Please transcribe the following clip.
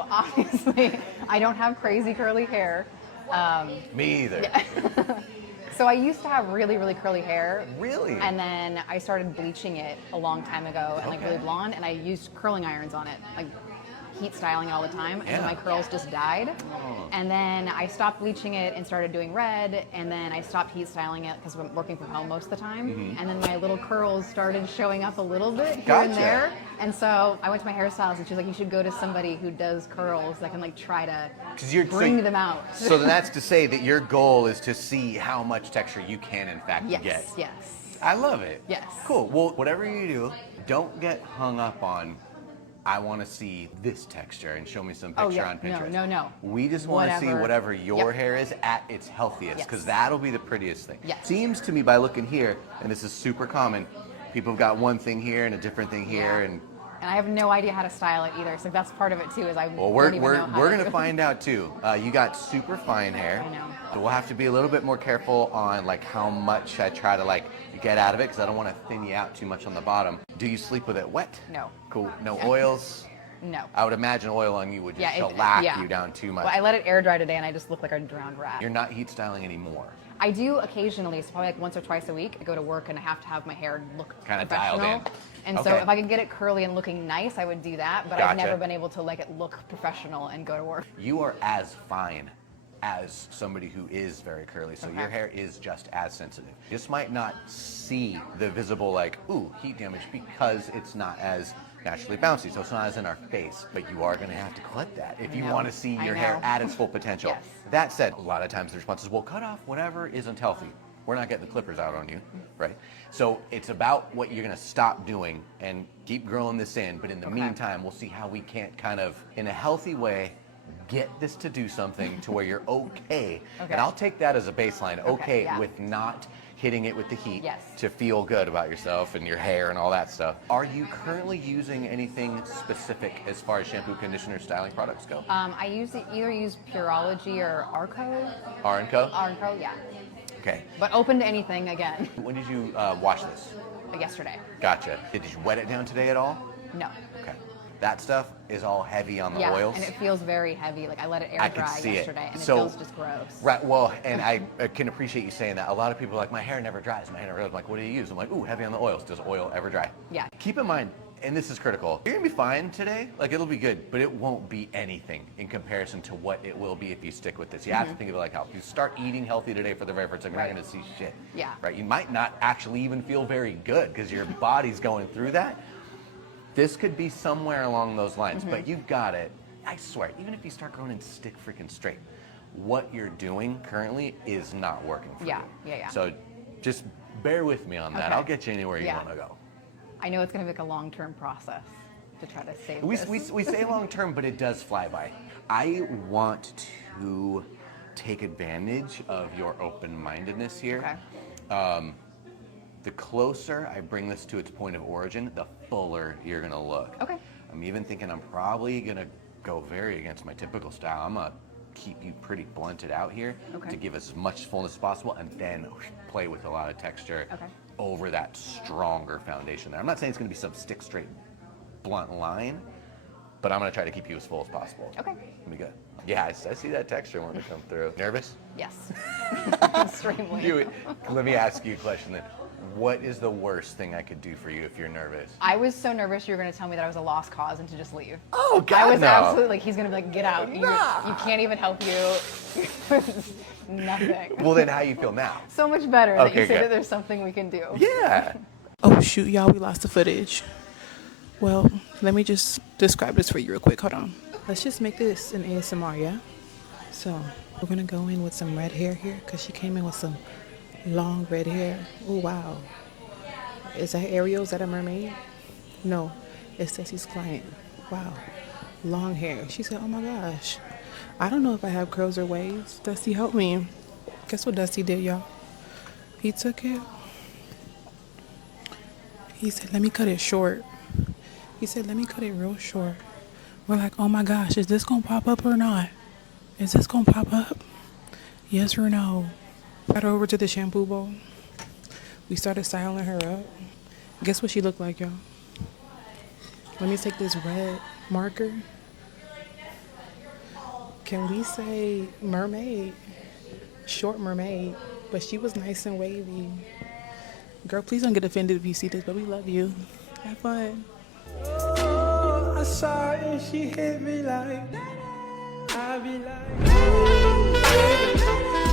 So obviously, I don't have crazy curly hair. Me either. Yeah. So I used to have really, really curly hair. Really? And then I started bleaching it a long time ago and like really Okay. blonde, and I used curling irons on it, like heat styling it all the time, and Yeah. my curls just died. Oh. And then I stopped bleaching it and started doing red, and then I stopped heat styling it because I'm working from home most of the time. Mm-hmm. And then my little curls started showing up a little bit here Gotcha. and there. And so I went to my hairstylist, and she's like, you should go to somebody who does curls that can like try to 'Cause you're bring them out. So then that's to say that your goal is to see how much texture you can in fact Yes, get. yes. I love it. Yes. Cool. Well, whatever you do, don't get hung up on, I want to see this texture and show me some Oh, picture yeah. on Pinterest. No. We just want to see whatever your Yep. hair is at its healthiest, Yes. because that'll be the prettiest thing. Yes. Seems to me by looking here, and this is super common, people have got one thing here and a different thing here, Yeah. and And I have no idea how to style it either, so that's part of it too. Is I well, don't even know how we're to gonna do it. find out too. You got super fine hair. I know. So we'll have to be a little bit more careful on like how much I try to like get out of it, because I don't want to thin you out too much on the bottom. Do you sleep with it wet? No. Cool. No oils. No. I would imagine oil on you would just Yeah, shellac you down too much. Well, I let it air dry today, and I just look like a drowned rat. You're not heat styling anymore. I do occasionally, so probably like once or twice a week. I go to work and I have to have my hair look Kinda dialed professional. in. And so Okay. if I could get it curly and looking nice, I would do that. But Gotcha. I've never been able to like it look professional and go to work. You are as fine as somebody who is very curly, so Okay. your hair is just as sensitive. You just might not see the visible like, ooh, heat damage, because it's not as naturally bouncy, so it's not as in our face, but you are gonna have to collect that if you know. wanna see I your hair know. at its full potential. Yes. That said, a lot of times the response is, well, cut off whatever isn't healthy. We're not getting the clippers out on you, right? So it's about what you're gonna stop doing and keep growing this in, but in the Okay. meantime, we'll see how we can't kind of, in a healthy way, get this to do something to where you're okay. Okay. And I'll take that as a baseline, okay, yeah. with not hitting it with the heat Yes. to feel good about yourself and your hair and all that stuff. Are you currently using anything specific as far as shampoo, conditioner, styling products go? I either use Pureology or Arco. R&Co? Arco, yeah. Okay. But open to anything again. When did you wash this? Yesterday. Gotcha. Did you wet it down today at all? No. Okay. That stuff is all heavy on the Yeah, oils. and it feels very heavy. Like I let it air I can dry see it. yesterday, and So- it feels just gross. Right, well, and I can appreciate you saying that. A lot of people are like, my hair never dries, my hair never dries. I'm like, what do you use? I'm like, ooh, heavy on the oils. Does oil ever dry? Yeah. Keep in mind, and this is critical, you're gonna be fine today, like it'll be good, but it won't be anything in comparison to what it will be if you stick with this. You have to think of it like health. You start eating healthy today for the very first time, you're not Right. gonna see shit. Yeah. Right, you might not actually even feel very good because your body's going through that. This could be somewhere along those lines, but you've got it. I swear, even if you start growing and stick freaking straight, what you're doing currently is not working for Yeah, you. yeah. So just bear with me on that. Okay. I'll get you anywhere you Yeah. want to go. I know it's going to be like a long-term process to try to save We this. say long term, but it does fly by. I want to take advantage of your open-mindedness here. Okay. The closer I bring this to its point of origin, the fuller you're gonna look. Okay. I'm even thinking I'm probably gonna go very against my typical style. I'm gonna keep you pretty blunted out here Okay. to give as much fullness as possible, and then play with a lot of texture Okay. over that stronger foundation there. I'm not saying it's gonna be some stick straight blunt line, but I'm gonna try to keep you as full as possible. Okay. It'll be good. Yeah, I see that texture wanting to come through. Nervous? Yes. Extremely. Let me ask you a question then. What is the worst thing I could do for you if you're nervous? I was so nervous you were going to tell me that I was a lost cause and to just leave. Oh, God, I was no. absolutely like, he's going to be like, get out. You Nah. can't even help you. Nothing. Well, then how you feel now? So much better that Okay, you say good. that there's something we can do. Yeah. Oh shoot, y'all, we lost the footage. Well, let me just describe this for you real quick. Hold on. Let's just make this an ASMR, yeah? So, we're gonna go in with some red hair here, because she came in with some long red hair. Oh, wow. Is that Ariel? Is that a mermaid? No, it's Ceci's client. Wow. Long hair. She said, oh my gosh. I don't know if I have curls or waves. Dusty, help me. Guess what Dusty did, y'all? He took it. He said, let me cut it short. He said, let me cut it real short. We're like, oh my gosh, is this gonna pop up or not? Is this gonna pop up? Yes or no? Got her over to the shampoo bowl. We started styling her up. Guess what she looked like, y'all? Let me take this red marker. Can we say mermaid? Short mermaid, but she was nice and wavy. Girl, please don't get offended if you see this, but we love you. Have fun. Oh, I saw her and she hit me like, I be like,